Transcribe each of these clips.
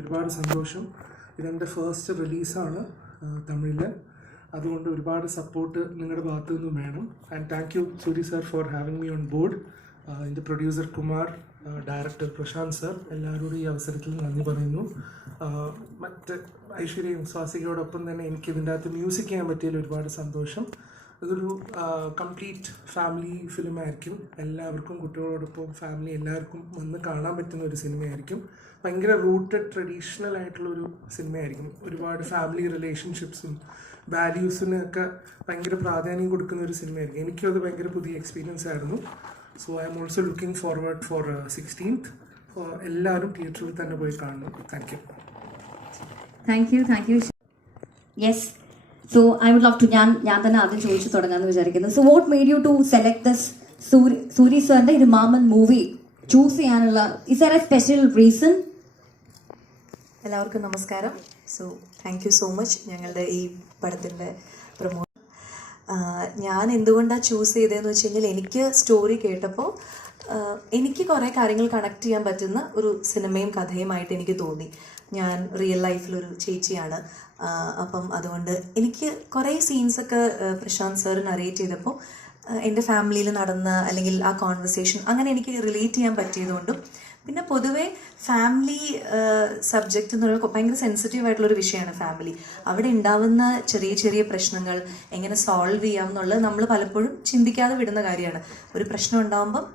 ഒരുപാട് സന്തോഷം. ഇതെൻ്റെ ഫസ്റ്റ് റിലീസാണ് തമിഴിൽ. അതുകൊണ്ട് ഒരുപാട് സപ്പോർട്ട് നിങ്ങളുടെ ഭാഗത്തു നിന്നും വേണം. And thank you Soori sir for having me on board. എൻ്റെ producer Kumar, director Prashanth sir, എല്ലാവരോടും ഈ അവസരത്തിൽ നന്ദി പറയുന്നു. മറ്റ് ഐശ്വര്യയും സ്വാസികയോടൊപ്പം തന്നെ എനിക്ക് ഇതിൻ്റെ അകത്ത് മ്യൂസിക് ചെയ്യാൻ പറ്റിയതിൽ ഒരുപാട് സന്തോഷം. ഇതൊരു കംപ്ലീറ്റ് ഫാമിലി ഫിലിമായിരിക്കും. എല്ലാവർക്കും, കുട്ടികളോടൊപ്പം ഫാമിലി എല്ലാവർക്കും വന്ന് കാണാൻ പറ്റുന്ന ഒരു സിനിമയായിരിക്കും. ഭയങ്കര റൂട്ടഡ് ട്രഡീഷണൽ ആയിട്ടുള്ളൊരു സിനിമയായിരിക്കും. ഒരുപാട് ഫാമിലി റിലേഷൻഷിപ്സും വാല്യൂസിനൊക്കെ ഭയങ്കര പ്രാധാന്യം കൊടുക്കുന്ന ഒരു സിനിമയായിരിക്കും. എനിക്കും അത് ഭയങ്കര പുതിയ എക്സ്പീരിയൻസ് ആയിരുന്നു. So I am also looking forward for 16th. എല്ലാവരും തിയേറ്ററിൽ തന്നെ പോയി കാണണം. Thank you. Yes, so I would love to ഞാൻ തന്നെ ആദ്യം ചോദിച്ചു തുടങ്ങാമെന്ന് വിചാരിക്കുന്നു. So what made you to select this Soori സാറിന്റെ ഒരു മാമൻ മൂവി ചൂസ് ചെയ്യാനുള്ള, is there a special reason? എല്ലാവർക്കും നമസ്കാരം. So thank you so much ഞങ്ങളുടെ ഈ പടത്തിൻ്റെ പ്രൊമോ. ഞാൻ എന്തുകൊണ്ടാണ് ചൂസ് ചെയ്തതെന്ന് വെച്ച് കഴിഞ്ഞാൽ, എനിക്ക് സ്റ്റോറി കേട്ടപ്പോൾ എനിക്ക് കുറേ കാര്യങ്ങൾ കണക്ട് ചെയ്യാൻ പറ്റുന്ന ഒരു സിനിമയും കഥയുമായിട്ട് എനിക്ക് തോന്നി. ഞാൻ റിയൽ ലൈഫിലൊരു ചേച്ചിയാണ്. അപ്പം അതുകൊണ്ട് എനിക്ക് കുറേ സീൻസൊക്കെ പ്രശാന്ത് സാർ നറേറ്റ് ചെയ്തപ്പോൾ എൻ്റെ ഫാമിലിയിൽ നടന്ന അല്ലെങ്കിൽ ആ കോൺവെർസേഷൻ അങ്ങനെ എനിക്ക് റിലേറ്റ് ചെയ്യാൻ പറ്റിയതുകൊണ്ടും, പിന്നെ പൊതുവേ ഫാമിലി സബ്ജക്റ്റ് എന്ന് പറയുമ്പോൾ ഭയങ്കര സെൻസിറ്റീവ് ആയിട്ടുള്ളൊരു വിഷയമാണ് ഫാമിലി. അവിടെ ഉണ്ടാവുന്ന ചെറിയ ചെറിയ പ്രശ്നങ്ങൾ എങ്ങനെ സോൾവ് ചെയ്യാം എന്നുള്ളത് നമ്മൾ പലപ്പോഴും ചിന്തിക്കാതെ വിടുന്ന കാര്യമാണ്. ഒരു പ്രശ്നം ഉണ്ടാകുമ്പം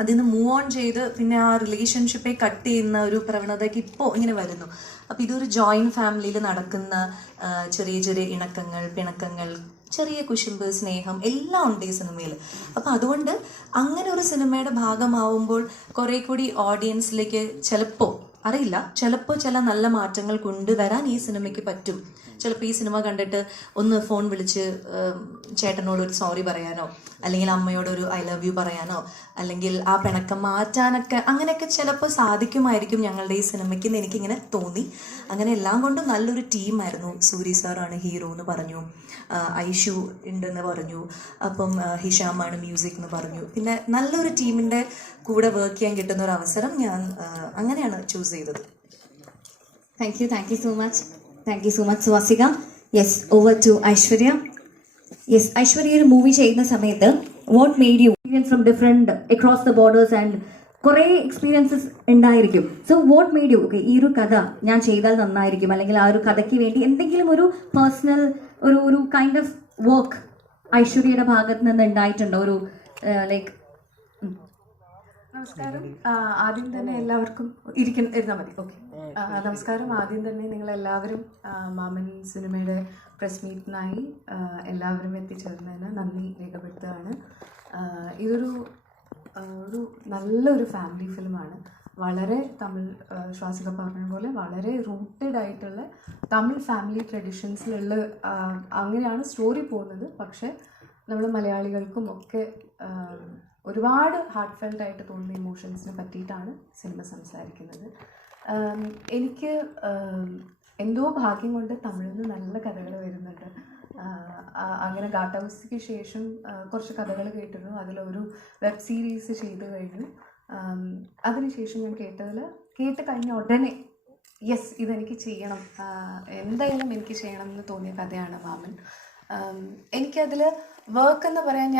അതിൽ നിന്ന് മൂവ് ഓൺ ചെയ്ത് പിന്നെ ആ റിലേഷൻഷിപ്പെ കട്ട് ചെയ്യുന്ന ഒരു പ്രവണതയ്ക്ക് ഇപ്പോൾ ഇങ്ങനെ വരുന്നു. അപ്പോൾ ഇതൊരു ജോയിൻറ്റ് ഫാമിലിയിൽ നടക്കുന്ന ചെറിയ ചെറിയ ഇണക്കങ്ങൾ, പിണക്കങ്ങൾ, ചെറിയ കുശുമ്പ്, സ്നേഹം എല്ലാം ഉണ്ട് ഈ സിനിമയിൽ. അപ്പോൾ അതുകൊണ്ട് അങ്ങനെ ഒരു സിനിമയുടെ ഭാഗമാവുമ്പോൾ കുറേ കൂടി ഓഡിയൻസിലേക്ക് ചിലപ്പോൾ ചില നല്ല മാറ്റങ്ങൾ കൊണ്ടുവരാൻ ഈ സിനിമയ്ക്ക് പറ്റും. ചിലപ്പോൾ ഈ സിനിമ കണ്ടിട്ട് ഒന്ന് ഫോൺ വിളിച്ച് ചേട്ടനോട് ഒരു സോറി പറയാനോ, അല്ലെങ്കിൽ അമ്മയോടൊരു ഐ ലവ് യു പറയാനോ, അല്ലെങ്കിൽ ആ പിണക്കം മാറ്റാനൊക്കെ അങ്ങനെയൊക്കെ ചിലപ്പോൾ സാധിക്കുമായിരിക്കും ഞങ്ങളുടെ ഈ സിനിമയ്ക്ക് എന്ന് എനിക്കിങ്ങനെ തോന്നി. അങ്ങനെ എല്ലാം കൊണ്ടും നല്ലൊരു ടീമായിരുന്നു. സൂരി സാറാണ് ഹീറോ എന്ന് പറഞ്ഞു, ഐഷു ഉണ്ടെന്ന് പറഞ്ഞു, അപ്പം ഹിഷാമാണ് മ്യൂസിക് എന്ന് പറഞ്ഞു. പിന്നെ നല്ലൊരു ടീമിൻ്റെ കൂടെ വർക്ക് ചെയ്യാൻ കിട്ടുന്ന ഒരു അവസരം ഞാൻ അങ്ങനെയാണ് ചൂസ് ചെയ്തത്. Thank you so much Swasika. Yes, over to Aishwarya. Yes, Aishwarya ഒരു മൂവി ചെയ്യുന്ന സമയത്ത് what made you experience from different across the borders and കുറേ എക്സ്പീരിയൻസസ് ഉണ്ടായിരിക്കും. So what made you, okay, ഈ ഒരു കഥ ഞാൻ ചെയ്താൽ നന്നായിരിക്കും, അല്ലെങ്കിൽ ആ ഒരു കഥയ്ക്ക് വേണ്ടി എന്തെങ്കിലും ഒരു പേഴ്സണൽ ഒരു കൈൻഡ് ഓഫ് വർക്ക് ഐശ്വര്യയുടെ ഭാഗത്ത് നിന്ന് ഉണ്ടായിട്ടുണ്ടോ? ഒരു ലൈക്ക് നമസ്കാരം. ആദ്യം തന്നെ എല്ലാവർക്കും ഇരുന്നാൽ മതി. ഓക്കെ, നമസ്കാരം. ആദ്യം തന്നെ നിങ്ങളെല്ലാവരും മാമൻ സിനിമയുടെ പ്രസ് മീറ്റിനായി എല്ലാവരും എത്തിച്ചേർന്നതിന് നന്ദി രേഖപ്പെടുത്തുകയാണ്. ഇതൊരു നല്ലൊരു ഫാമിലി ഫിലിമാണ്. വളരെ തമിഴ്, ശ്വാസിക പറഞ്ഞ പോലെ വളരെ റൂട്ടഡ് ആയിട്ടുള്ള തമിഴ് ഫാമിലി ട്രഡീഷൻസിലുള്ള അങ്ങനെയാണ് സ്റ്റോറി പോകുന്നത്. പക്ഷേ നമ്മൾ മലയാളികൾക്കും ഒക്കെ ഒരുപാട് ഹാർട്ട് ഫെൽറ്റ് ആയിട്ട് തോന്നുന്ന ഇമോഷൻസിനെ പറ്റിയിട്ടാണ് സിനിമ സംസാരിക്കുന്നത്. എനിക്ക് എന്തോ ഭാഗ്യം കൊണ്ട് തമിഴിൽ നിന്ന് നല്ല കഥകൾ വരുന്നുണ്ട്. അങ്ങനെ ഗാട്ട് ഹൗസിക്ക് ശേഷം കുറച്ച് കഥകൾ കേട്ടിരുന്നു. അതിലൊരു വെബ് സീരീസ് ചെയ്തു കഴിഞ്ഞു. അതിനുശേഷം ഞാൻ കേട്ട് കഴിഞ്ഞ ഉടനെ യെസ്, ഇതെനിക്ക് ചെയ്യണം, എന്തായാലും എനിക്ക് ചെയ്യണം എന്ന് തോന്നിയ കഥയാണ് മാമൻ. എനിക്കതിൽ വർക്ക് എന്ന് പറയാൻ,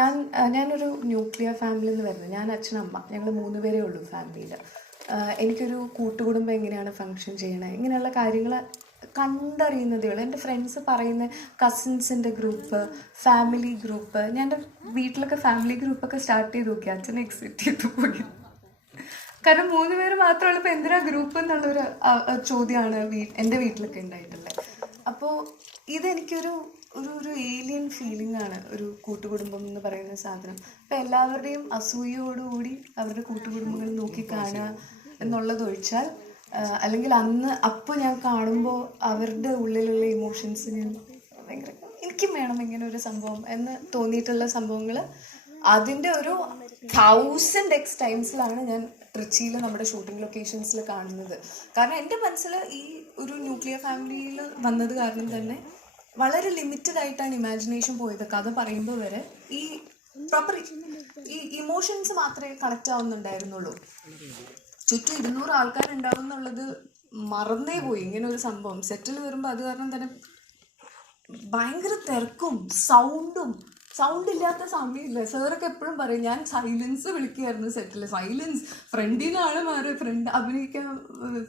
ഞാനൊരു ന്യൂക്ലിയർ ഫാമിലിയിൽ നിന്ന് വരുന്നത്. ഞാൻ അച്ഛനമ്മ, ഞങ്ങൾ 3 പേരേ ഉള്ളൂ ഫാമിലിയിൽ. എനിക്കൊരു കൂട്ടുകുടുംബം എങ്ങനെയാണ് ഫങ്ഷൻ ചെയ്യണത്, ഇങ്ങനെയുള്ള കാര്യങ്ങൾ കണ്ടറിയുന്നതേ ഉള്ളൂ. എൻ്റെ ഫ്രണ്ട്സ് പറയുന്ന കസിൻസിൻ്റെ ഗ്രൂപ്പ്, ഫാമിലി ഗ്രൂപ്പ്, ഞാൻ എൻ്റെ വീട്ടിലൊക്കെ ഫാമിലി ഗ്രൂപ്പൊക്കെ സ്റ്റാർട്ട് ചെയ്ത് നോക്കി. അച്ഛനെ എക്സിറ്റ് ചെയ്തു പോയി. കാരണം 3 പേര് മാത്രമുള്ളപ്പോൾ എന്തിനാ ഗ്രൂപ്പ് എന്നുള്ളൊരു ചോദ്യമാണ് എൻ്റെ വീട്ടിലൊക്കെ ഉണ്ടായിട്ടുള്ളത്. അപ്പോൾ ഇതെനിക്കൊരു ഏലിയൻ ഫീലിംഗ് ആണ് ഒരു കൂട്ടുകുടുംബം എന്ന് പറയുന്ന സാധനം. അപ്പം എല്ലാവരുടെയും അസൂയയോടുകൂടി അവരുടെ കൂട്ടുകുടുംബങ്ങൾ നോക്കിക്കാണുക എന്നുള്ളതൊഴിച്ചാൽ, അല്ലെങ്കിൽ അപ്പോൾ ഞാൻ കാണുമ്പോൾ അവരുടെ ഉള്ളിലുള്ള ഇമോഷൻസ് ഞാൻ ഭയങ്കര എനിക്കും വേണം ഇങ്ങനെ ഒരു സംഭവം എന്ന് തോന്നിയിട്ടുള്ള സംഭവങ്ങൾ അതിൻ്റെ ഒരു 1000x ടൈംസിലാണ് ഞാൻ ട്രിച്ചിയിൽ നമ്മുടെ ഷൂട്ടിംഗ് ലൊക്കേഷൻസിൽ കാണുന്നത്. കാരണം എൻ്റെ മനസ്സിൽ ഈ ഒരു ന്യൂക്ലിയർ ഫാമിലിയിൽ വന്നത് കാരണം തന്നെ വളരെ ലിമിറ്റഡ് ആയിട്ടാണ് ഇമാജിനേഷൻ പോയത്. കഥ പറയുമ്പോൾ വരെ ഈ പ്രോപ്പർ ഈ ഇമോഷൻസ് മാത്രമേ കണക്റ്റ് ആവുന്നുണ്ടായിരുന്നുള്ളൂ. ചുറ്റും 200 ആൾക്കാരുണ്ടാവും എന്നുള്ളത് മറന്നേ പോയി ഇങ്ങനെ ഒരു സംഭവം. സെറ്റിൽ വരുമ്പോൾ അത് കാരണം തന്നെ ഭയങ്കര തിരക്കും സൗണ്ട് ഇല്ലാത്ത സമയമില്ല. സാറൊക്കെ എപ്പോഴും പറയും ഞാൻ സൈലൻസ് വിളിക്കുകയായിരുന്നു സെറ്റിൽ. സൈലൻസ് ഫ്രണ്ടിനാണ് മാറി ഫ്രണ്ട് അഭിനയിക്കാൻ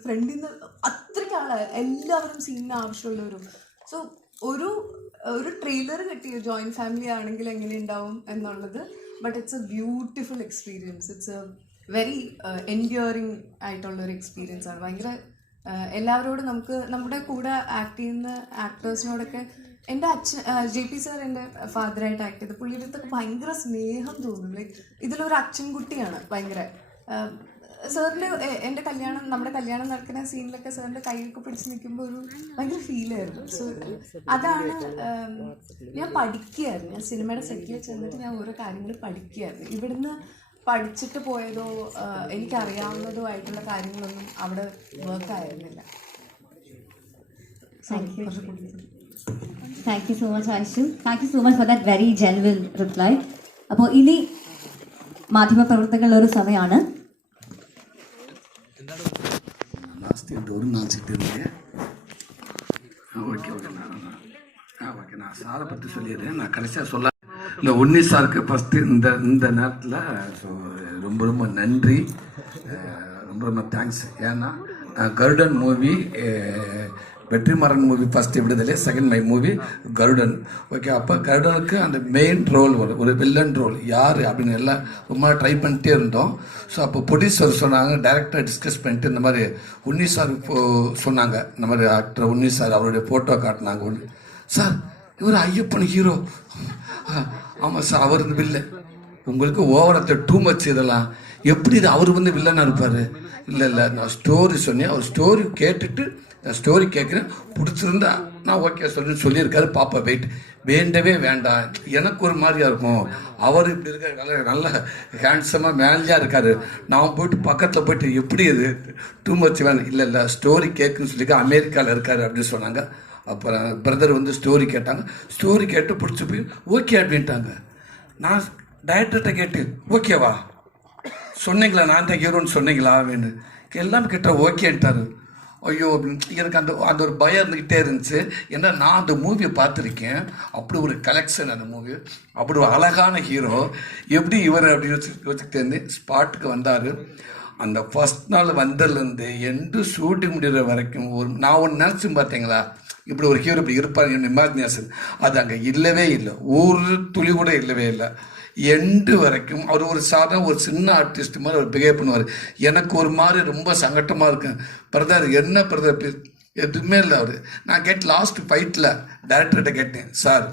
ഫ്രണ്ടിൽ നിന്ന് അത്രയ്ക്ക് ആളാണ് എല്ലാവരും സീനിന് ആവശ്യമുള്ളവരും. സോ ഒരു ട്രെയിലർ കിട്ടിയ ജോയിൻറ്റ് ഫാമിലി ആണെങ്കിൽ എങ്ങനെ ഉണ്ടാവും എന്നുള്ളത്. But it's A beautiful experience. It's A very enduring ആയിട്ടുള്ളൊരു എക്സ്പീരിയൻസ് ആണ്. ഭയങ്കര എല്ലാവരോടും നമുക്ക് നമ്മുടെ കൂടെ ആക്ട് ചെയ്യുന്ന ആക്ടേഴ്സിനോടൊക്കെ എൻ്റെ അച്ഛൻ JP സാർ എൻ്റെ ഫാദറായിട്ട് ആക്ട് ചെയ്ത് പുള്ളിയുടെ അടുത്തൊക്കെ ഭയങ്കര സ്നേഹം തോന്നും. ലൈക്ക് ഇതിലൊരു അച്ഛൻകുട്ടിയാണ് ഭയങ്കര. സാറിൻ്റെ നമ്മുടെ കല്യാണം നടക്കുന്ന സീനിലൊക്കെ സാറിൻ്റെ കൈയൊക്കെ പിടിച്ച് നിൽക്കുമ്പോൾ ഒരു ഭയങ്കര ഫീലായിരുന്നു. സോ അതാണ് ഞാൻ പഠിക്കുകയായിരുന്നു. ഞാൻ സിനിമയുടെ സെറ്റിൽ ചെന്നിട്ട് ഞാൻ ഓരോ കാര്യങ്ങൾ പഠിക്കുകയായിരുന്നു. ഇവിടുന്ന് പഠിച്ചിട്ട് പോയതോ എനിക്കറിയാവുന്നതോ ആയിട്ടുള്ള കാര്യങ്ങളൊന്നും അവിടെ വർക്കായിരുന്നില്ല. Thank you so much, Aishu. Thank you so much for that very genuine reply. അപ്പോൾ ഇനി മാധ്യമപ്രവർത്തകരുടെ ഒരു സമയമാണ്. ஒரு நாள் சிட்டு ஓகே நான் சாரை பற்றி சொல்லிடுறேன். நான் கடைசியாக சொல்ல இல்லை உன்னி சாருக்கு ஃபஸ்ட்டு இந்த நேரத்தில் ஸோ ரொம்ப நன்றி, ரொம்ப தேங்க்ஸ். ஏன்னா கருடன் மூவி வெற்றிமாறன் மூவி ஃபஸ்ட்டு விடுதலை, second my movie Garudan. Okay, அப்போ கருடனுக்கு அந்த மெயின் ரோல் ஒரு வில்லன் ரோல் யார் அப்படின்னு எல்லாம் ரொம்ப ட்ரை பண்ணிட்டே இருந்தோம். ஸோ அப்போ ப்ரொடியூசர் சொன்னாங்க, டைரக்டர் டிஸ்கஸ் பண்ணிட்டு இந்த மாதிரி உன்னி சார் சொன்னாங்க, இந்த மாதிரி ஆக்டர் உன்னி சார் அவருடைய ஃபோட்டோ காட்டினாங்க. சார் இவர் ஐயப்பன் ஹீரோ. ஆமாம் சார், அவர் இந்த வில்லன். உங்களுக்கு ஓவரத்தை டூ மச் இதெல்லாம் எப்படி இது அவர் வில்லனாக இருப்பார்? இல்லை நான் ஸ்டோரி சொன்னேன். அவர் ஸ்டோரி கேட்டுட்டு நான் ஸ்டோரி கேட்குறேன், பிடிச்சிருந்தா நான் ஓகே சொல்லியிருக்காரு. பாப்பா வெயிட் வேண்டவே வேண்டாம், எனக்கு ஒரு மாதிரியா இருக்கும். அவர் இப்படி இருக்க நல்ல ஹேண்ட்ஸமாக மேலேயாக இருக்காரு, நான் போயிட்டு பக்கத்தில் போயிட்டு எப்படி இது டூ மச் வேணும். இல்லை ஸ்டோரி கேட்குன்னு சொல்லிக்க அமெரிக்காவில் இருக்காரு அப்படின்னு சொன்னாங்க. அப்புறம் பிரதர் ஸ்டோரி கேட்டாங்க. ஸ்டோரி கேட்டு பிடிச்சி போய் ஓகே அப்படின்ட்டாங்க. நான் டைரக்டர்கிட்ட கேட்டு ஓகேவா சொன்னீங்களா, நான் தான் ஹீரோன்னு சொன்னீங்களா அப்படின்னு எல்லாம் கிட்ட ஓகேன்ட்டாரு. ஐயோ அப்படின்னு எனக்கு அந்த ஒரு பயம் இருந்துக்கிட்டே இருந்துச்சு. ஏன்னா நான் அந்த மூவியை பார்த்துருக்கேன், அப்படி ஒரு கலெக்ஷன் அந்த மூவி, அப்படி ஒரு அழகான ஹீரோ, எப்படி இவர் அப்படி யோசிச்சுட்டு இருந்து ஸ்பாட்டுக்கு வந்தார். அந்த ஃபஸ்ட் நாள் வந்ததுலேருந்து எண்டு ஷூட்டிங் முடிகிற வரைக்கும் நான் ஒன்று நினச்சி பார்த்தீங்களா, இப்படி ஒரு ஹீரோ இப்படி இருப்பார் என் இமேஜினேஷன், அது அங்கே இல்லவே இல்லை, ஒரு துளி கூட இல்லவே இல்லை. எண்டு வரைக்கும் அவர் ஒரு சாதாரண ஒரு சின்ன ஆர்டிஸ்ட் மாதிரி அவர் பிஹேவ் பண்ணுவார். எனக்கு ஒரு மாதிரி ரொம்ப சங்கட்டமாக இருக்கும். பிரதர் என்ன பிரதர் எதுவுமே இல்லை அவர். நான் லாஸ்ட் ஃபைட்டில் டைரக்டர்கிட்ட கேட்டேன், சார்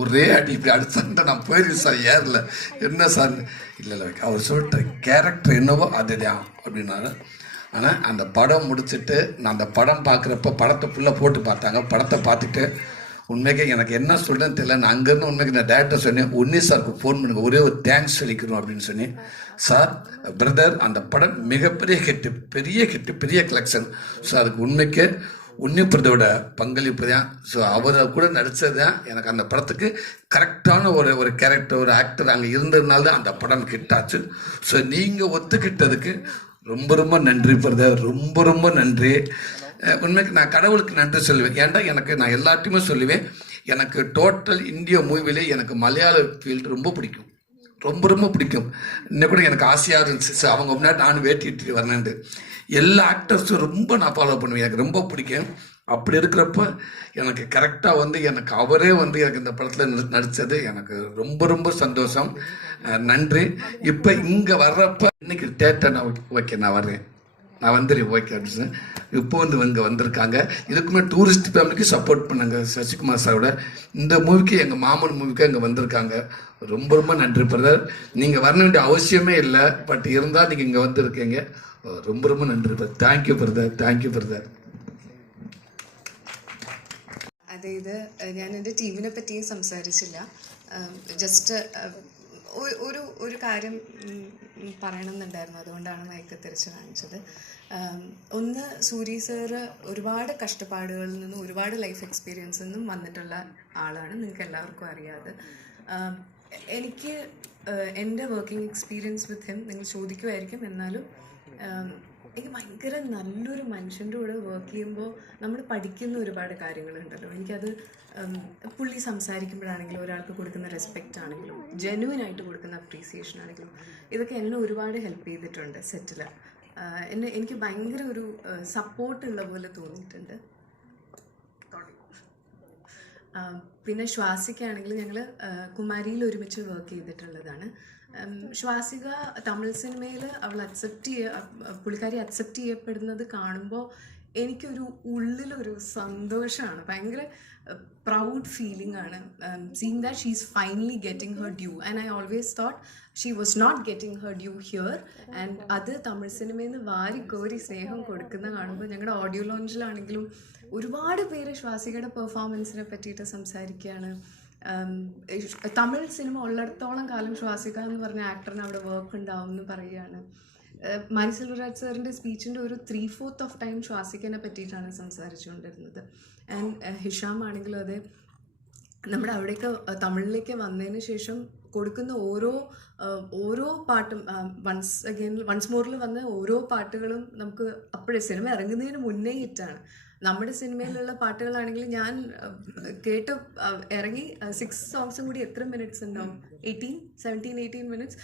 ஒரே அடி இப்படி அடிச்சுட்டு நான் போயிருக்கேன் சார், ஏறல என்ன சார். இல்லை அவர் சொல்லிட்ட கேரக்டர் என்னவோ அதுதான் அப்படின்னாரு. ஆனால் அந்த படம் முடிச்சுட்டு நான் அந்த படம் பார்க்குறப்ப படத்தை ஃபுல்லாக போட்டு பார்த்தாங்க. படத்தை பார்த்துட்டு உண்மைக்கு எனக்கு என்ன சொல்கிறேன்னு தெரியல. நான் அங்கேருந்து உண்மைக்கு நான் டேரக்டர் சொன்னேன், உன்னி சாருக்கு ஃபோன் பண்ணுங்க, ஒரே ஒரு தேங்க்ஸ் சொல்லிக்கணும் அப்படின்னு சொன்னேன். சார் பிரதர் அந்த படம் மிகப்பெரிய ஹிட்டு, பெரிய கலெக்ஷன். ஸோ அதுக்கு உண்மைக்கு உன்னி பிரதோட பங்களிப்பு தான். ஸோ அவரை கூட நடித்தது தான் எனக்கு அந்த படத்துக்கு கரெக்டான ஒரு கேரக்டர், ஒரு ஆக்டர் அங்கே இருந்ததுனால தான் அந்த படம் ஹிட் ஆச்சு. ஸோ நீங்கள் ஒத்துக்கிட்டதுக்கு ரொம்ப நன்றி பிரதர், ரொம்ப நன்றி. உண்மைக்கு நான் கடவுளுக்கு நன்றி சொல்லுவேன். ஏன்டா நான் எல்லாத்தையுமே சொல்லுவேன், எனக்கு டோட்டல் இந்திய மூவிலே எனக்கு மலையாள ஃபீல்டு ரொம்ப பிடிக்கும், ரொம்ப பிடிக்கும். இன்னும் கூட எனக்கு ஆசையாக இருந்துச்சு அவங்க முன்னாடி நான் வேட்டிட்டு வரேன்ட்டு. எல்லா ஆக்டர்ஸும் ரொம்ப நான் ஃபாலோ பண்ணுவேன், எனக்கு ரொம்ப பிடிக்கும். அப்படி இருக்கிறப்ப எனக்கு கரெக்டாக எனக்கு அவரே எனக்கு இந்த படத்தில் நடித்தது எனக்கு ரொம்ப சந்தோஷம். நன்றி. இப்போ இங்கே வர்றப்ப இன்னைக்கு தேட்டர் நான் ஓகே நான் வர்றேன், நான் வந்துடுறேன் ஓகே அப்படின்னு இப்போ இங்கே வந்திருக்காங்க. இதுக்குமே டூரிஸ்ட் ஃபேமிலிக்கு சப்போர்ட் பண்ணாங்க சசிகுமார் சாரோட. இந்த மூவிக்கு எங்கள் மாமன் மூவிக்கு அங்கே வந்திருக்காங்க. ரொம்ப நன்றி பிரதர். நீங்கள் வர வேண்டிய அவசியமே இல்லை, பட் இருந்தால் நீங்கள் இங்கே வந்திருக்கீங்க. ரொம்ப நன்றி பிரதர். Thank you brother. അതായത് ഞാൻ എൻ്റെ ടീമിനെ പറ്റിയും സംസാരിച്ചില്ല. ജസ്റ്റ് ഒരു കാര്യം പറയണമെന്നുണ്ടായിരുന്നു, അതുകൊണ്ടാണ് മൈക്ക് തിരിച്ച് കാണിച്ചത്. ഒന്ന്, സൂരി സാറ് ഒരുപാട് കഷ്ടപ്പാടുകളിൽ നിന്നും ഒരുപാട് ലൈഫ് എക്സ്പീരിയൻസിൽ നിന്നും വന്നിട്ടുള്ള ആളാണ്, നിങ്ങൾക്ക് എല്ലാവർക്കും അറിയാതെ. എനിക്ക് എൻ്റെ വർക്കിംഗ് എക്സ്പീരിയൻസ് വിത്ത് ഹിം നിങ്ങൾ ചോദിക്കുമായിരിക്കും, എന്നാലും എനിക്ക് ഭയങ്കര നല്ലൊരു മനുഷ്യൻ്റെ കൂടെ വർക്ക് ചെയ്യുമ്പോൾ നമ്മൾ പഠിക്കുന്ന ഒരുപാട് കാര്യങ്ങളുണ്ടല്ലോ. എനിക്കത് പുള്ളി സംസാരിക്കുമ്പോഴാണെങ്കിലും ഒരാൾക്ക് കൊടുക്കുന്ന റെസ്പെക്റ്റ് ആണെങ്കിലും ജെന്യുവനായിട്ട് കൊടുക്കുന്ന അപ്രീസിയേഷൻ ആണെങ്കിലും ഇതൊക്കെ എന്നെ ഒരുപാട് ഹെൽപ്പ് ചെയ്തിട്ടുണ്ട് സെറ്റിൽ. എനിക്ക് ഭയങ്കര ഒരു സപ്പോർട്ടുള്ള പോലെ തോന്നിയിട്ടുണ്ട്. പിന്നെ ശ്വാസിക്കാണെങ്കിൽ ഞങ്ങൾ കുമാരിയിൽ ഒരുമിച്ച് വർക്ക് ചെയ്തിട്ടുള്ളതാണ്. ശ്വാസിക തമിഴ് സിനിമയിൽ അവൾ പുള്ളിക്കാരി അക്സെപ്റ്റ് ചെയ്യപ്പെടുന്നത് കാണുമ്പോൾ എനിക്കൊരു ഉള്ളിലൊരു സന്തോഷമാണ്, ഭയങ്കര പ്രൗഡ് ഫീലിംഗ് ആണ്. Seeing that she is finally getting her due and I always thought she was not getting her due here. And അത് തമിഴ് സിനിമയിൽ നിന്ന് വാരിക്കോരി സ്നേഹം കൊടുക്കുന്ന കാണുമ്പോൾ ഞങ്ങളുടെ ഓഡിയോ ലോഞ്ചിലാണെങ്കിലും ഒരുപാട് പേര് ശ്വാസികയുടെ പെർഫോമൻസിനെ പറ്റിയിട്ട് സംസാരിക്കുകയാണ്. തമിഴ് സിനിമ ഉള്ളിടത്തോളം കാലം ശ്വാസിക എന്ന് പറഞ്ഞ ആക്ടറിന് അവിടെ വർക്ക് ഉണ്ടാവും എന്ന് പറയുകയാണ്. മാരി സെൽവരാജ് സാറിൻ്റെ സ്പീച്ചിൻ്റെ ഒരു 3/4 ഓഫ് ടൈം ശ്വാസികനെ പറ്റിയിട്ടാണ് സംസാരിച്ചുകൊണ്ടിരുന്നത്. ആൻഡ് ഹിഷാം ആണെങ്കിലും അതെ, നമ്മുടെ അവിടേക്ക് തമിഴിലേക്ക് വന്നതിന് ശേഷം കൊടുക്കുന്ന ഓരോ പാട്ടും വൺസ് മോറിൽ വന്ന ഓരോ പാട്ടുകളും നമുക്ക് അപ്പോഴേ സിനിമ ഇറങ്ങുന്നതിന് മുന്നേ ഹിറ്റാണ്. നമ്മുടെ സിനിമയിലുള്ള പാട്ടുകളാണെങ്കിൽ ഞാൻ കേട്ട് ഇറങ്ങി 6 സോങ്സും കൂടി എത്ര മിനിറ്റ്സ് ഉണ്ടാവും? 17-18 മിനിറ്റ്സ്.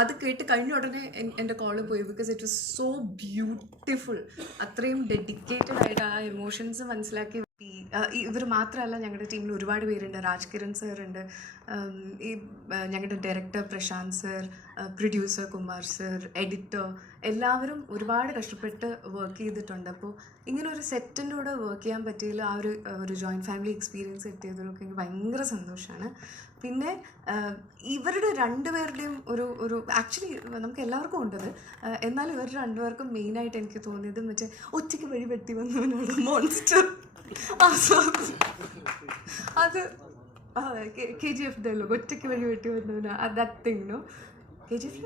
അത് കേട്ട് കഴിഞ്ഞ ഉടനെ എൻ്റെ കോള് പോയി. Because it was so beautiful. അത്രയും ഡെഡിക്കേറ്റഡ് ആയിട്ട് ആ എമോഷൻസ് മനസ്സിലാക്കി. ഇവർ മാത്രമല്ല, ഞങ്ങളുടെ ടീമിൽ ഒരുപാട് പേരുണ്ട്. രാജ് കിരൺ സാറുണ്ട്, ഈ ഞങ്ങളുടെ director Prashanth sir, producer Kumar sir, editor, എല്ലാവരും ഒരുപാട് കഷ്ടപ്പെട്ട് വർക്ക് ചെയ്തിട്ടുണ്ട്. അപ്പോൾ ഇങ്ങനെ ഒരു സെറ്റിൻ്റെ കൂടെ വർക്ക് ചെയ്യാൻ പറ്റിയതിൽ ആ ഒരു ജോയിൻറ്റ് ഫാമിലി എക്സ്പീരിയൻസ് കിട്ടിയതിലൊക്കെ എനിക്ക് ഭയങ്കര സന്തോഷമാണ്. പിന്നെ ഇവരുടെ രണ്ടുപേരുടെയും ഒരു ആക്ച്വലി നമുക്ക് എല്ലാവർക്കും ഉണ്ടത്, എന്നാലും ഇവർ രണ്ടുപേർക്കും മെയിനായിട്ട് എനിക്ക് തോന്നിയത് മറ്റേ ഒറ്റയ്ക്ക് വഴി വെട്ടി വന്നവനാണ് മോൺസ്റ്റർ. അത് KGF ഡയലോഗ്, ഒറ്റയ്ക്ക് വഴി വെട്ടി വന്നവനാ, ദാറ്റ് തിങ് നോ KGF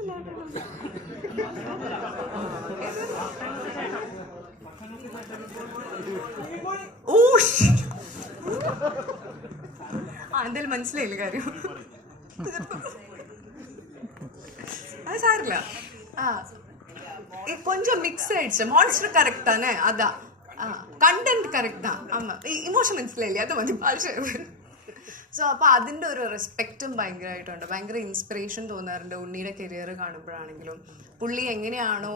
എന്തായാലും മനസ്സിലായില്ല കാര്യം. അത് സാരില്ല. கொஞ்சம் மிக்ஸ் ஆயிடுச்சு. மான்ஸ்டர் கரெக்ட் தானே? அதான் கண்டென்ட் கரெக்ட் தான். ஆமாம், ഇമോഷൻ മനസ്സിലായില്ലേ? അത് മതി ഭാഷ. സോ അപ്പോൾ അതിൻ്റെ ഒരു റെസ്പെക്റ്റും ഭയങ്കരമായിട്ടുണ്ട്. ഭയങ്കര ഇൻസ്പിറേഷൻ തോന്നാറുണ്ട് ഉണ്ണിയുടെ കരിയർ കാണുമ്പോഴാണെങ്കിലും. പുള്ളി എങ്ങനെയാണോ,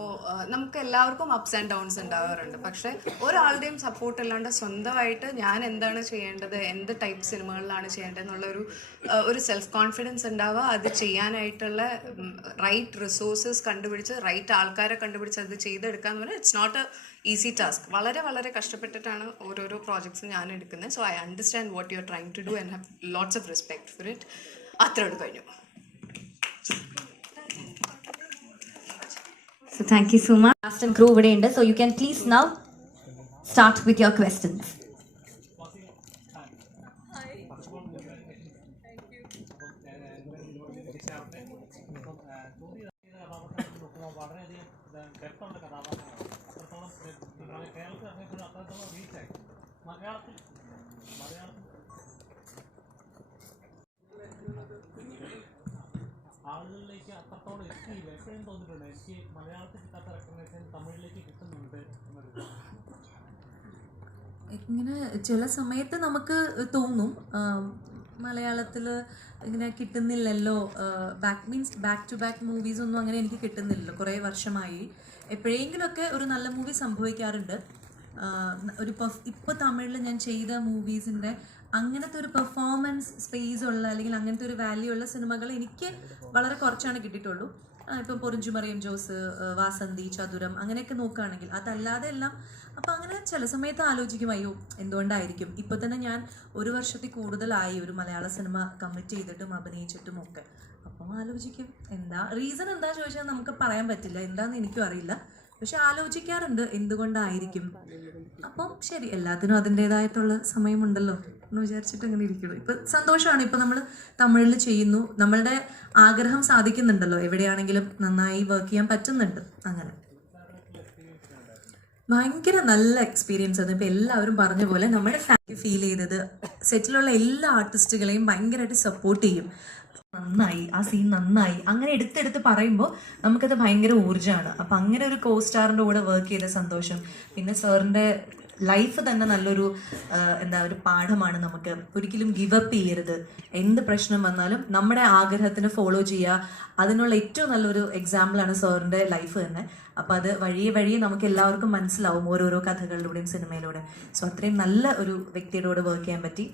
നമുക്ക് എല്ലാവർക്കും അപ്സ് ആൻഡ് ഡൗൺസ് ഉണ്ടാവാറുണ്ട്. പക്ഷേ ഒരാളുടെയും സപ്പോർട്ട് ഇല്ലാണ്ട് സ്വന്തമായിട്ട് ഞാൻ എന്താണ് ചെയ്യേണ്ടത്, എന്ത് ടൈപ്പ് സിനിമകളിലാണ് ചെയ്യേണ്ടത് എന്നുള്ളൊരു സെൽഫ് കോൺഫിഡൻസ് ഉണ്ടാവുക. അത് ചെയ്യാനായിട്ടുള്ള റൈറ്റ് റിസോഴ്സസ് കണ്ടുപിടിച്ച് റൈറ്റ് ആൾക്കാരെ കണ്ടുപിടിച്ച് അത് ചെയ്തെടുക്കാന്ന് പറഞ്ഞാൽ it's not a easy task. വളരെ വളരെ കഷ്ടപ്പെട്ടിട്ടാണ് ഓരോരോ പ്രോജക്ട്സും ഞാൻ എടുക്കുന്നത്. So I understand what you are trying to do and have lots of respect for it. അത്രയോട് കഴിഞ്ഞു. So thank you so much. Cast and crew ഇവിടെ ഉണ്ട്. So you can please now start with your questions. ആളുകളിലേക്ക് അത്രത്തോളം എത്തിയില്ല. എപ്പോഴും തോന്നിയിട്ടുണ്ട് എനിക്ക് മലയാളത്തിൽ കിട്ടാത്ത റെക്കഗ്നേഷൻ തമിഴിലേക്ക് കിട്ടുന്നുണ്ട് എന്നൊരു. ഇങ്ങനെ ചില സമയത്ത് നമുക്ക് തോന്നും മലയാളത്തിൽ ഇങ്ങനെ കിട്ടുന്നില്ലല്ലോ. ബാക്ക് ടു ബാക്ക് മൂവീസ് ഒന്നും അങ്ങനെ എനിക്ക് കിട്ടുന്നില്ലല്ലോ. കുറേ വർഷമായി എപ്പോഴെങ്കിലുമൊക്കെ ഒരു നല്ല മൂവി സംഭവിക്കാറുണ്ട്. ഇപ്പോൾ തമിഴിൽ ഞാൻ ചെയ്ത മൂവീസിൻ്റെ അങ്ങനത്തെ ഒരു പെർഫോമൻസ് സ്പേസ് ഉള്ള അല്ലെങ്കിൽ അങ്ങനത്തെ ഒരു വാല്യൂ ഉള്ള സിനിമകൾ എനിക്ക് വളരെ കുറച്ചാണ് കിട്ടിയിട്ടുള്ളൂ. ഇപ്പം പൊറിഞ്ചുമറിയം ജോസ്, വാസന്തി, ചതുരം അങ്ങനെയൊക്കെ നോക്കുകയാണെങ്കിൽ. അതല്ലാതെ എല്ലാം അപ്പം അങ്ങനെ ചില സമയത്ത് ആലോചിക്കും, അയ്യോ എന്തുകൊണ്ടായിരിക്കും. ഇപ്പോൾ തന്നെ ഞാൻ 1 വർഷത്തിൽ കൂടുതലായി ഒരു മലയാള സിനിമ കമ്മിറ്റ് ചെയ്തിട്ടും അഭിനയിച്ചിട്ടും ഒക്കെ. അപ്പം ആലോചിക്കും എന്താ റീസൺ എന്താ ചോദിച്ചാൽ നമുക്ക് പറയാൻ പറ്റില്ല, എന്താണെന്ന് എനിക്കും അറിയില്ല. പക്ഷെ ആലോചിക്കാറുണ്ട് എന്തുകൊണ്ടായിരിക്കും. അപ്പം ശരി, എല്ലാത്തിനും അതിൻ്റേതായിട്ടുള്ള സമയമുണ്ടല്ലോ എന്ന് വിചാരിച്ചിട്ട് അങ്ങനെ ഇരിക്കുന്നു. ഇപ്പം സന്തോഷമാണ്. ഇപ്പം നമ്മൾ തമിഴിൽ ചെയ്യുന്നു, നമ്മളുടെ ആഗ്രഹം സാധിക്കുന്നുണ്ടല്ലോ. എവിടെയാണെങ്കിലും നന്നായി വർക്ക് ചെയ്യാൻ പറ്റുന്നുണ്ട്. അങ്ങനെ ഭയങ്കര നല്ല എക്സ്പീരിയൻസ് ആയിരുന്നു. ഇപ്പം എല്ലാവരും പറഞ്ഞ പോലെ നമ്മുടെ ഫാമിലി ഫീൽ ചെയ്തത് സെറ്റിലുള്ള എല്ലാ ആർട്ടിസ്റ്റുകളെയും ഭയങ്കരമായിട്ട് സപ്പോർട്ട് ചെയ്യും. നന്നായി, ആ സീൻ നന്നായി, അങ്ങനെ എടുത്തെടുത്ത് പറയുമ്പോൾ നമുക്കത് ഭയങ്കര ഊർജ്ജമാണ്. അപ്പം അങ്ങനെ ഒരു കോ സ്റ്റാറിൻ്റെ കൂടെ വർക്ക് ചെയ്ത സന്തോഷം. പിന്നെ സാറിൻ്റെ ലൈഫ് തന്നെ നല്ലൊരു ഒരു പാഠമാണ്. നമുക്ക് ഒരിക്കലും ഗിവ് അപ്പ് ചെയ്യരുത്. എന്ത് പ്രശ്നം വന്നാലും നമ്മുടെ ആഗ്രഹത്തിന് ഫോളോ ചെയ്യുക. അതിനുള്ള ഏറ്റവും നല്ലൊരു എക്സാമ്പിളാണ് സാറിൻ്റെ ലൈഫ് തന്നെ. അപ്പം അത് വഴിയെ നമുക്ക് എല്ലാവർക്കും മനസ്സിലാവും ഓരോരോ കഥകളിലൂടെയും സിനിമയിലൂടെ. സോ അത്രയും നല്ല ഒരു വ്യക്തിയുടെ കൂടെ വർക്ക് ചെയ്യാൻ പറ്റി.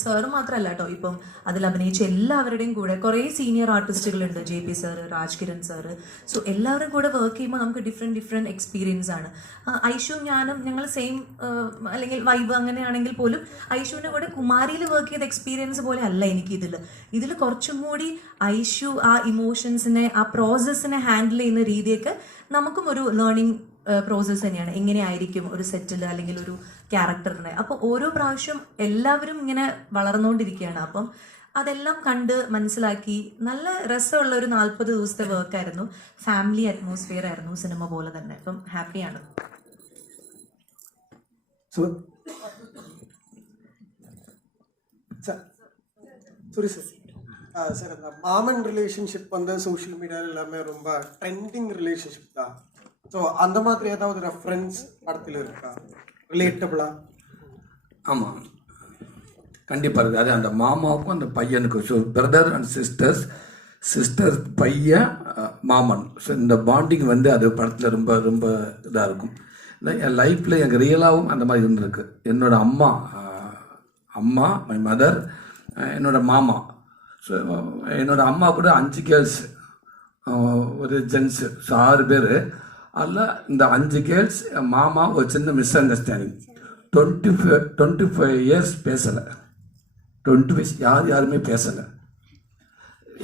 സാറ് മാത്രമല്ല കേട്ടോ, ഇപ്പം അതിൽ അഭിനയിച്ച എല്ലാവരുടെയും കൂടെ കുറേ സീനിയർ ആർട്ടിസ്റ്റുകളുണ്ട്. JP sir, Rajkiran sir. So എല്ലാവരും കൂടെ വർക്ക് ചെയ്യുമ്പോൾ നമുക്ക് ഡിഫറെൻറ്റ് എക്സ്പീരിയൻസ് ആണ്. ഐഷു ഞാനും ഞങ്ങൾ സെയിം അല്ലെങ്കിൽ വൈബ് അങ്ങനെയാണെങ്കിൽ പോലും ഐഷുവിൻ്റെ കൂടെ കുമാരിയിൽ വർക്ക് ചെയ്ത എക്സ്പീരിയൻസ് പോലെ അല്ല എനിക്ക് ഇതിൽ കുറച്ചും കൂടി ഐഷു ആ ഇമോഷൻസിനെ, ആ പ്രോസസ്സിനെ ഹാൻഡിൽ ചെയ്യുന്ന രീതിയൊക്കെ നമുക്കും ഒരു ലേണിംഗ് പ്രോസസ്സ് തന്നെയാണ്. എങ്ങനെയായിരിക്കും ഒരു സെറ്റിൽ അല്ലെങ്കിൽ ഒരു ക്യാരക്ടറിനെ. അപ്പോൾ ഓരോ പ്രാവശ്യം എല്ലാവരും ഇങ്ങനെ വളർന്നുകൊണ്ടിരിക്കുകയാണ്. അപ്പം അതെല്ലാം കണ്ട് മനസ്സിലാക്കി നല്ല രസമുള്ള ഒരു 40 ദിവസത്തെ വർക്കായിരുന്നു. ഫാമിലി അറ്റ്മോസ്ഫിയർ ആയിരുന്നു സിനിമ പോലെ തന്നെ. അപ്പം ഹാപ്പിയാണ്. சார் அந்த மாமன் ரிலேஷன்ஷிப் வந்து சோஷியல் மீடியாவில் எல்லாமே ரொம்ப ட்ரெண்டிங் ரிலேஷன்ஷிப் தான். ஸோ அந்த மாதிரி ஏதாவது ரெஃபரன்ஸ் படத்தில் இருக்கா ரிலேட்டபிளா? ஆமாம், கண்டிப்பாக இருக்குது. அது அந்த மாமாவுக்கும் அந்த பையனுக்கும், ஸோ பிரதர் அண்ட் சிஸ்டர் பையன் மாமன். ஸோ இந்த பாண்டிங் வந்து அது படத்தில் ரொம்ப ரொம்ப இதாக இருக்கும். என் லைஃப்பில் எனக்கு ரியலாகவும் அந்த மாதிரி இருந்திருக்கு. என்னோட அம்மா மை மதர், என்னோட மாமா. ஸோ என்னோட அம்மா கூட 5 கேர்ள்ஸ், ஒரு ஜென்ஸு. ஸோ 6 பேர். அதில் இந்த 5 கேர்ள்ஸ் மாமா ஒரு சின்ன மிஸ் அண்டர்ஸ்டாண்டிங். 25 இயர்ஸ் பேசலை. 25 யாருமே பேசலை.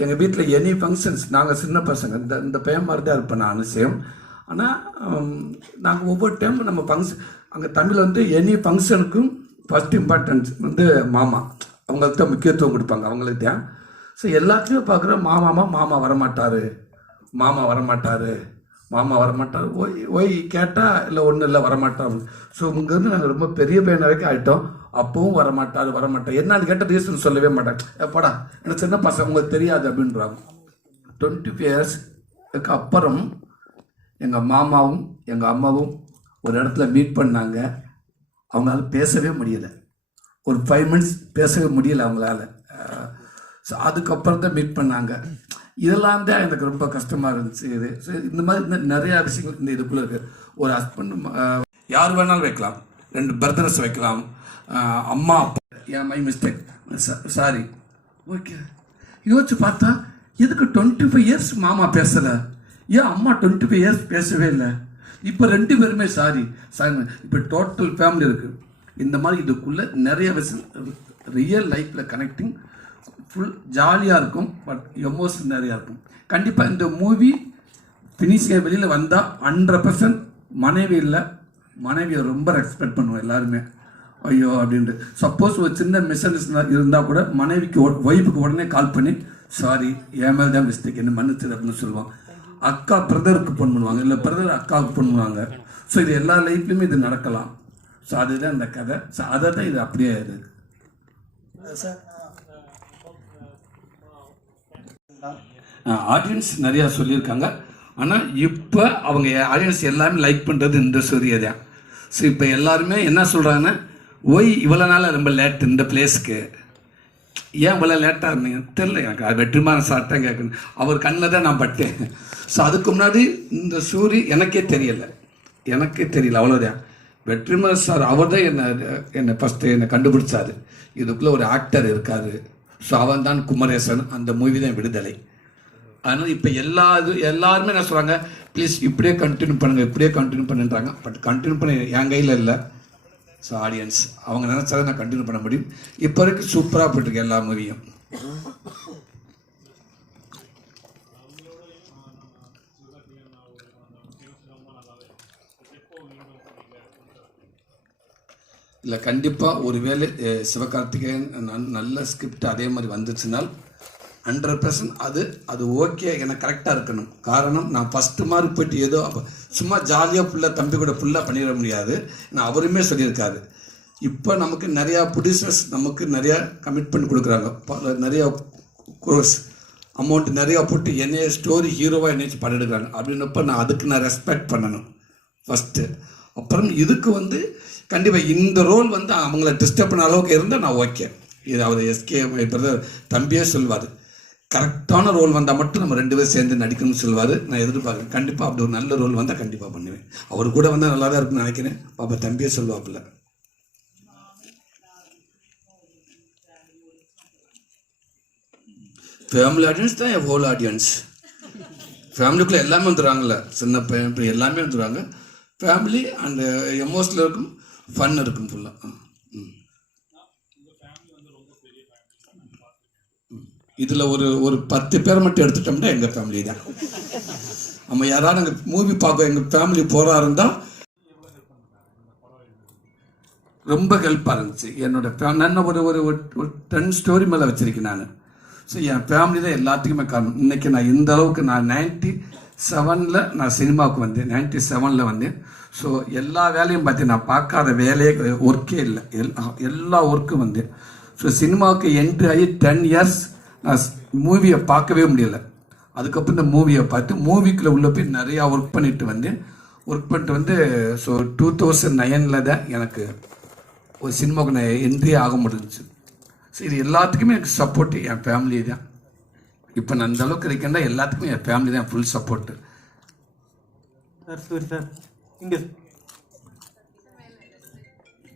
எங்கள் வீட்டில் எனி ஃபங்க்ஷன்ஸ், நாங்கள் சின்ன பசங்க, இந்த பையன் மாதிரி தான் இருப்பேன் நான் சேம். ஆனால் நாங்கள் ஒவ்வொரு டைம் நம்ம ஃபங்க்ஷன், அங்கே தமிழில் வந்து எனி ஃபங்க்ஷனுக்கும் ஃபஸ்ட் இம்பார்ட்டன்ஸ் வந்து மாமா, அவங்களுக்கு தான் முக்கியத்துவம் கொடுப்பாங்க, அவங்களுக்கு தான். ஸோ எல்லாத்துலேயும் பார்க்குறோம் மாமா வரமாட்டார். ஒய் கேட்டால் இல்லை ஒன்றும் இல்லை வரமாட்டார். ஸோ இங்கேருந்து நாங்கள் ரொம்ப பெரிய பையன் வரைக்கும் ஆகிட்டோம். அப்பவும் வரமாட்டார். என்னன்னு கேட்ட ரீசன் சொல்லவே மாட்டாங்க. எப்படா எனக்கு சின்ன பசங்க உங்களுக்கு தெரியாது அப்படின்றாங்க. 25 இயர்ஸ்க்கு அப்புறம் எங்கள் மாமாவும் எங்கள் அம்மாவும் ஒரு இடத்துல மீட் பண்ணாங்க. அவங்களால பேசவே முடியலை. ஒரு 5 மினிட்ஸ் பேசவே முடியலை அவங்களால. ஸோ அதுக்கப்புறம் தான் மீட் பண்ணாங்க. இதெல்லாம் தான் எனக்கு ரொம்ப கஷ்டமாக இருந்துச்சு. இது ஸோ இந்த மாதிரி நிறையா விஷயங்கள் இந்த இதுக்குள்ளே இருக்குது. ஒரு ஹஸ்பண்ட் யார் வேணாலும் வைக்கலாம், 2 பிரதர்ஸ் வைக்கலாம், அம்மா அப்பா. My mistake, sorry. ஓகே, யோசிச்சு பார்த்தா எதுக்கு 25 இயர்ஸ் மாமா பேசலை, ஏன் அம்மா 25 இயர்ஸ் பேசவே இல்லை, இப்போ 2 பேருமே சாரி. இப்போ டோட்டல் ஃபேமிலி இருக்குது. இந்த மாதிரி இதுக்குள்ளே நிறைய விஷயம் ரியல் லைஃப்பில் கனெக்டிங் ஃபுல் ஜாலியாக இருக்கும். பட் எமோஷன் நிறையா இருக்கும். கண்டிப்பாக இந்த மூவி ஃபினிஷிங் வெளியில் வந்தால் 100% மனைவியை ரொம்ப ரெஸ்பெக்ட் பண்ணுவோம் எல்லாருமே. ஐயோ அப்படின்ட்டு சப்போஸ் ஒரு சின்ன மிஸ்அண்டர்ஸ்டாண்டிங் இருந்தால் கூட மனைவிக்கு ஒய்ஃபுக்கு உடனே கால் பண்ணி சாரி, என் மேலே தான் மிஸ்டேக், என்ன மன்னிச்சு அப்படின்னு சொல்லுவாங்க. அக்கா பிரதருக்கு ஃபோன் பண்ணுவாங்க, இல்லை பிரதர் அக்காவுக்கு ஃபோன் பண்ணுவாங்க. ஸோ இது எல்லா லைஃப்லையுமே இது நடக்கலாம். ஸோ அதுதான் இந்த கதை. ஸோ அதை தான் இது அப்படியே இருக்குது. ஆடியன்ஸ் நிறையா சொல்லியிருக்காங்க. ஆனால் இப்போ அவங்க ஆடியன்ஸ் எல்லாமே லைக் பண்ணுறது இந்த ஸ்டோரியை தான். ஸோ இப்போ எல்லாருமே என்ன சொல்கிறாங்கன்னா, ஒய் இவ்வளோ நாளாக ரொம்ப லேட் இந்த பிளேஸ்க்கு, ஏன் இவ்வளோ லேட்டாக இருந்தீங்க தெரியல எனக்கு. அது வெற்றிமாறன் சார் தான் கேட்கணும், அவர் கண்ணில் தான் நான் பட்டேன். ஸோ அதுக்கு முன்னாடி இந்த ஸ்டோரி எனக்கே தெரியலை அவ்வளோதான். வெற்றிமாறன் சார் அவர் தான் என்னை ஃபஸ்ட்டு என்னை கண்டுபிடிச்சாரு. இதுக்குள்ளே ஒரு ஆக்டர் இருக்கார். ஸோ அவன் தான் குமரேசன். அந்த மூவி தான் விடுதலை. அதனால் இப்போ எல்லாருமே என்ன சொல்கிறாங்க, ப்ளீஸ் இப்படியே கண்டினியூ பண்ணுன்றாங்க. பட் கண்டினியூ பண்ண என் கையில் இல்லை. ஸோ ஆடியன்ஸ் அவங்க நினச்சாலும் நான் கண்டினியூ பண்ண முடியும். இப்போ வரைக்கும் சூப்பராக போயிட்டுருக்கு எல்லா மூவியும். இல்லை கண்டிப்பாக ஒருவேளை சிவகார்த்திகேயன் நல்ல ஸ்கிரிப்ட் அதே மாதிரி வந்துச்சுனால் 100% அது ஓகே, எனக்கு கரெக்டாக இருக்கணும். காரணம் நான் ஃபஸ்ட்டு மார்க் போய்ட்டு ஏதோ சும்மா ஜாலியாக ஃபுல்லாக தம்பி கூட ஃபுல்லாக பண்ணிட முடியாது. நான் அவருமே சொல்லியிருக்காரு, இப்போ நமக்கு நிறையா ப்ரொடியூசர்ஸ் நமக்கு நிறையா கமிட்மெண்ட் கொடுக்குறாங்க, நிறையா கோர்ஸ் அமௌண்ட் நிறையா போட்டு என்னைய ஸ்டோரி ஹீரோவாக என்னைச்சு படம் எடுக்கிறாங்க. அப்படின்னப்போ நான் அதுக்கு நான் ரெஸ்பெக்ட் பண்ணணும் ஃபஸ்ட்டு. அப்புறம் இதுக்கு வந்து கண்டிப்பாக இந்த ரோல் வந்து அவங்கள டிஸ்டர்ப் பண்ண அளவுக்கு இருந்தால் நான் ஓகே. இது அவர் எஸ்கே பிரதர் தம்பியே சொல்வார், கரெக்டான ரோல் வந்தால் மட்டும் நம்ம 2 பேரும் சேர்ந்து நடிக்கணும்னு சொல்லுவார். நான் எதிர்பார்க்குறேன் கண்டிப்பாக அப்படி ஒரு நல்ல ரோல் வந்தால் கண்டிப்பாக பண்ணுவேன். அவர் கூட வந்தால் நல்லா தான் இருக்குன்னு நினைக்கிறேன். பாப்பா தம்பியே சொல்லுவாப்புல. ஃபேமிலி ஆடியன்ஸ் தான் என் ஹோல் ஆடியன்ஸ். ஃபேமிலிக்குள்ளே எல்லாமே வந்துடுவாங்கல்ல, சின்ன பையன் இப்போ எல்லாமே வந்துடுவாங்க. ஃபேமிலி அண்ட் எமோஷனல் இருக்கும், ஃபன் இருக்கும் ஃபுல்லாக. இதில் ஒரு 10 பேரை மட்டும் எடுத்துட்டோம்னா எங்கள் ஃபேமிலி தான். நம்ம யாராவது நாங்கள் மூவி பார்க்க எங்கள் ஃபேமிலி போகிறா இருந்தால் ரொம்ப ஹெல்ப்பாக இருந்துச்சு. என்னோட நான் ஒரு 10 ஸ்டோரி மேலே வச்சுருக்கேன் நான். ஸோ என் ஃபேமிலி தான் எல்லாத்துக்குமே காரணம். இன்றைக்கி நான் இந்த அளவுக்கு நான் 97 நான் சினிமாவுக்கு வந்தேன், 97 வந்தேன். ஸோ எல்லா வேலையும் பார்த்து நான் பார்க்காத வேலையே ஒர்க்கே இல்லை, எல்லா ஒர்க்கும் வந்தேன். ஸோ சினிமாவுக்கு என்ட்ரி ஆகி 10 இயர்ஸ் நான் மூவியை பார்க்கவே முடியலை. அதுக்கப்புறம் இந்த மூவியை பார்த்து மூவிக்குள்ளே உள்ள போய் நிறையா ஒர்க் பண்ணிட்டு வந்தேன். ஒர்க் பண்ணிட்டு வந்து ஸோ 2009 தான் எனக்கு ஒரு சினிமாவுக்கு நான் என்ட்ரி ஆக முடிஞ்சிச்சு. ஸோ இது எல்லாத்துக்குமே எனக்கு சப்போர்ட்டு என் ஃபேமிலி தான். இப்போ நான் அந்த அளவுக்கு இருக்கேன்னா எல்லாத்துக்குமே என் ஃபேமிலி தான் ஃபுல் சப்போர்ட்டு. சார் சரி சார் இங்கே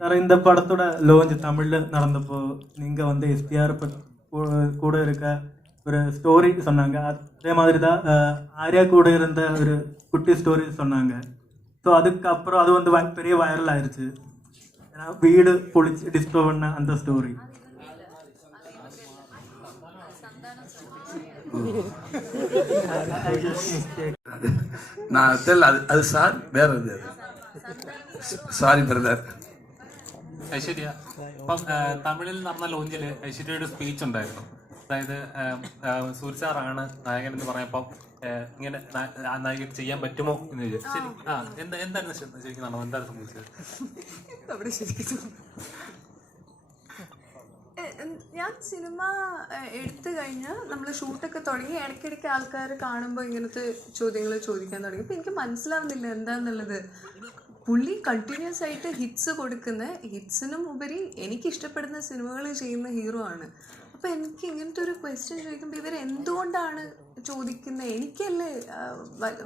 சார் இந்த படத்தோட லான்ச் தமிழில் நடந்தப்போ நீங்கள் வந்து எஸ்டிஆர் கூட இருக்க ஒரு ஸ்டோரி சொன்னாங்க. அதே மாதிரி தான் ஆர்யா கூட இருந்த ஒரு குட்டி ஸ்டோரி சொன்னாங்க. ஸோ அதுக்கப்புறம் அது வந்து பெரிய வைரல் ஆயிடுச்சு. ஏன்னா வீடு பொழிச்சு டிஸ்டர்ப் பண்ண அந்த ஸ்டோரி. நான் தெரியல, அது சார் வேற இது. Sorry brother. ഐശ്വര്യ, ഇപ്പം തമിഴിൽ നടന്ന ലോഞ്ചിൽ ഐശ്വര്യയുടെ സ്പീച്ച് ഉണ്ടായിരുന്നു. അതായത് സൂര്യസാറാണ് നായകൻ എന്ന് പറഞ്ഞപ്പം ഇങ്ങനെ നായിക ചെയ്യാൻ പറ്റുമോ എന്ന് ചോദിച്ചു. ശരി, എന്താണ് ശരിക്കും നടന്നത്, എന്താണ് സംഭവിച്ചത്? ഞാൻ സിനിമ എടുത്തു കഴിഞ്ഞ് നമ്മൾ ഷൂട്ടൊക്കെ തുടങ്ങി ഇടയ്ക്കിടയ്ക്ക് ആൾക്കാർ കാണുമ്പോൾ ഇങ്ങനത്തെ ചോദ്യങ്ങൾ ചോദിക്കാൻ തുടങ്ങി. അപ്പോൾ എനിക്ക് മനസ്സിലാവുന്നില്ല എന്താണെന്നുള്ളത്. പുള്ളി കണ്ടിന്യൂസ് ആയിട്ട് ഹിറ്റ്സ് കൊടുക്കുന്ന, ഹിറ്റ്സിനും ഉപരി എനിക്ക് ഇഷ്ടപ്പെടുന്ന സിനിമകൾ ചെയ്യുന്ന ഹീറോ ആണ്. അപ്പോൾ എനിക്ക് ഇങ്ങനത്തെ ഒരു ക്വസ്റ്റ്യൻ ചോദിക്കുമ്പോൾ ഇവർ എന്തുകൊണ്ടാണ് ചോദിക്കുന്നത്? എനിക്കല്ലേ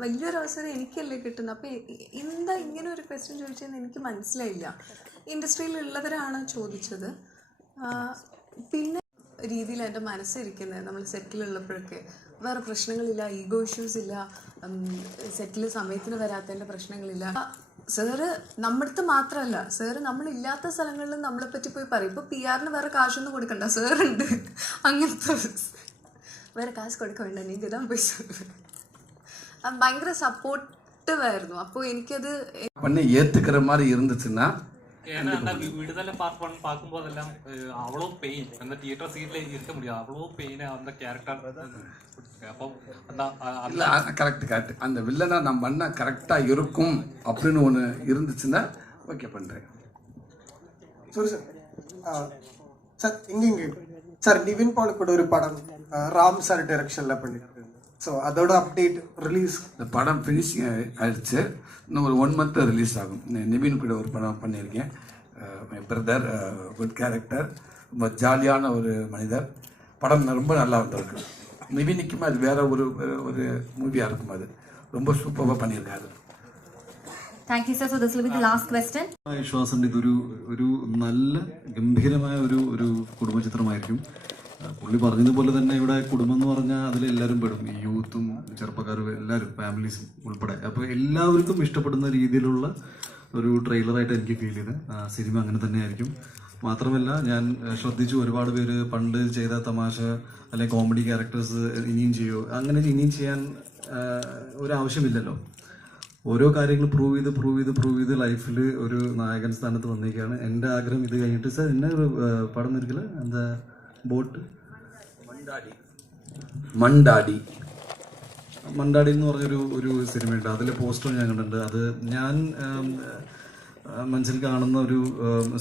വലിയൊരു അവസരം എനിക്കല്ലേ കിട്ടുന്നത്. അപ്പോൾ എന്താ ഇങ്ങനെ ഒരു ക്വസ്റ്റ്യൻ ചോദിച്ചതെന്ന് എനിക്ക് മനസ്സിലായില്ല. ഇൻഡസ്ട്രിയിലുള്ളവരാണ് ചോദിച്ചത്. പിന്നെ രീതിയിൽ എൻ്റെ മനസ്സിരിക്കുന്നത്, നമ്മൾ സെറ്റിലുള്ളപ്പോഴൊക്കെ വേറെ പ്രശ്നങ്ങളില്ല, ഈഗോ ഇഷ്യൂസ് ഇല്ല, സെറ്റിൽ സമയത്തിന് വരാത്തതിൻ്റെ പ്രശ്നങ്ങളില്ല. സാറ് നമ്മുടെ അടുത്ത് മാത്രമല്ല, സാറ് നമ്മളില്ലാത്ത സ്ഥലങ്ങളിൽ നമ്മളെപ്പറ്റി പോയി പറയും. ഇപ്പോൾ PR-ന് വേറെ കാശൊന്നും കൊടുക്കണ്ട, സാറുണ്ട്. അങ്ങനത്തെ വേറെ കാശ് കൊടുക്ക വേണ്ട, நீங்கள் தான் போய் ഭയങ്കര സപ്പോർട്ടീവായിരുന്നു. അപ്പോൾ എനിക്കത് ஏற்றுக்கிற மாதிரி இருந்துச்சுன்னா ஏன்னா விடுதலை பார்ட் 1 பார்க்கும்போதெல்லாம் அவ்வளோ பெயின், அந்த தியேட்டர் சீட்ல இருக்க முடியாது, அவ்வளோ பெயின் அந்த கேரக்டர். அப்போ அந்த கரெக்ட் அந்த வில்லனை நம்ம பண்ண கரெக்டாக இருக்கும் அப்படின்னு ஒன்று இருந்துச்சுன்னா ஓகே பண்ணுறேன். சரி சார். சார் இங்கே சார் நிவின் பாலு கூட ஒரு படம் ராம் சார் டைரக்ஷனில் பண்ணிட்டு, ஸோ அதோட அப்டேட் ரிலீஸ். இந்த படம் ஃபினிஷிங் ஆயிடுச்சு, இன்னும் ஒரு 1 month ரிலீஸ் ஆகும். நிவின் கூட ஒரு படம் பண்ணியிருக்கேன். மை பிரதர், குட் கேரக்டர், ரொம்ப ஜாலியான ஒரு மனிதர். படம் ரொம்ப நல்லா வந்திருக்கு. நிவினுக்குமே அது வேற ஒரு மூவியாக இருக்கும். அது ரொம்ப சூப்பராக பண்ணியிருக்காரு. Thank you, sir. So this will be the last question. വിശ്വാസമുണ്ട് ഇതൊരു നല്ല ഗംഭീരമായ ഒരു കുടുംബ ചിത്രമായിരിക്കും. പുള്ളി പറഞ്ഞതുപോലെ തന്നെ ഇവിടെ കുടുംബം എന്ന് പറഞ്ഞാൽ അതിലെല്ലാവരും പെടും, ഈ യൂത്തും ചെറുപ്പക്കാരും എല്ലാവരും, ഫാമിലീസും ഉൾപ്പെടെ. അപ്പോൾ എല്ലാവർക്കും ഇഷ്ടപ്പെടുന്ന രീതിയിലുള്ള ഒരു ട്രെയിലറായിട്ട് എനിക്ക് ഫീൽ ചെയ്ത്. സിനിമ അങ്ങനെ തന്നെ ആയിരിക്കും. മാത്രമല്ല ഞാൻ ശ്രദ്ധിച്ചു, ഒരുപാട് പേര് പണ്ട് ചെയ്ത തമാശ അല്ലെങ്കിൽ കോമഡി ക്യാരക്ടേഴ്സ് ഇനിയും ചെയ്യുമോ, അങ്ങനെ ഇനിയും ചെയ്യാൻ ഒരാവശ്യമില്ലല്ലോ. ഓരോ കാര്യങ്ങൾ പ്രൂവ് ചെയ്ത് ലൈഫിൽ ഒരു നായകൻ സ്ഥാനത്ത് വന്നേക്കാണ്. എൻ്റെ ആഗ്രഹം ഇത് കഴിഞ്ഞിട്ട് സാർ എന്നെ പടം നിൽക്കില്ല, എന്താ ബോട്ട് மண்டாடி മണ്ടാടി എന്ന് പറഞ്ഞൊരു സിനിമയുണ്ട്, അതിലെ പോസ്റ്റർ ഞാൻ കണ്ടിട്ടുണ്ട്. അത് ഞാൻ മനസ്സിൽ കാണുന്ന ഒരു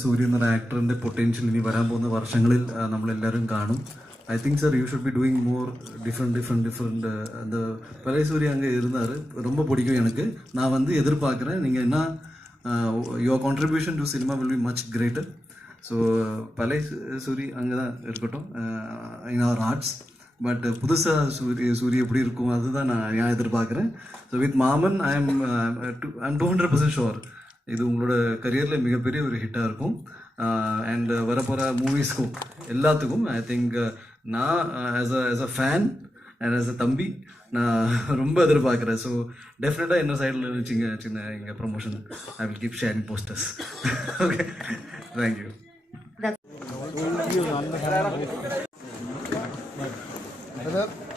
സൂര്യ എന്നൊരു ആക്ടറിൻ്റെ പൊട്ടൻഷ്യൽ ഇനി വരാൻ പോകുന്ന വർഷങ്ങളിൽ നമ്മളെല്ലാവരും കാണും. I think sir you should be doing more different அந்த பழைய சூரிய அங்கே இருந்தார், ரொம்ப பிடிக்கும் எனக்கு. நான் வந்து எதிர்பார்க்குறேன் நீங்கள் என்ன your contribution to cinema will be much greater. So பழைய சூரி அங்கே தான் இருக்கட்டும் இன் அவர் ஆர்ட்ஸ். பட் புதுசாக சூரிய எப்படி இருக்கும் அதுதான் நான் எதிர்பார்க்குறேன். ஸோ வித் மாமன் ஐம் 200% ஷுவர் இது உங்களோட கரியரில் மிகப்பெரிய ஒரு ஹிட்டாக இருக்கும். அண்ட் வரப்போகிற மூவிஸ்க்கும் எல்லாத்துக்கும் ஐ திங்க் நான் as a fan and as a தம்பி நான் ரொம்ப எதிர்பார்க்குறேன். ஸோ டெஃபினட்டாக என்ன சைடில் சின்ன எங்கள் promotion I will keep sharing posters. Okay, thank you. That's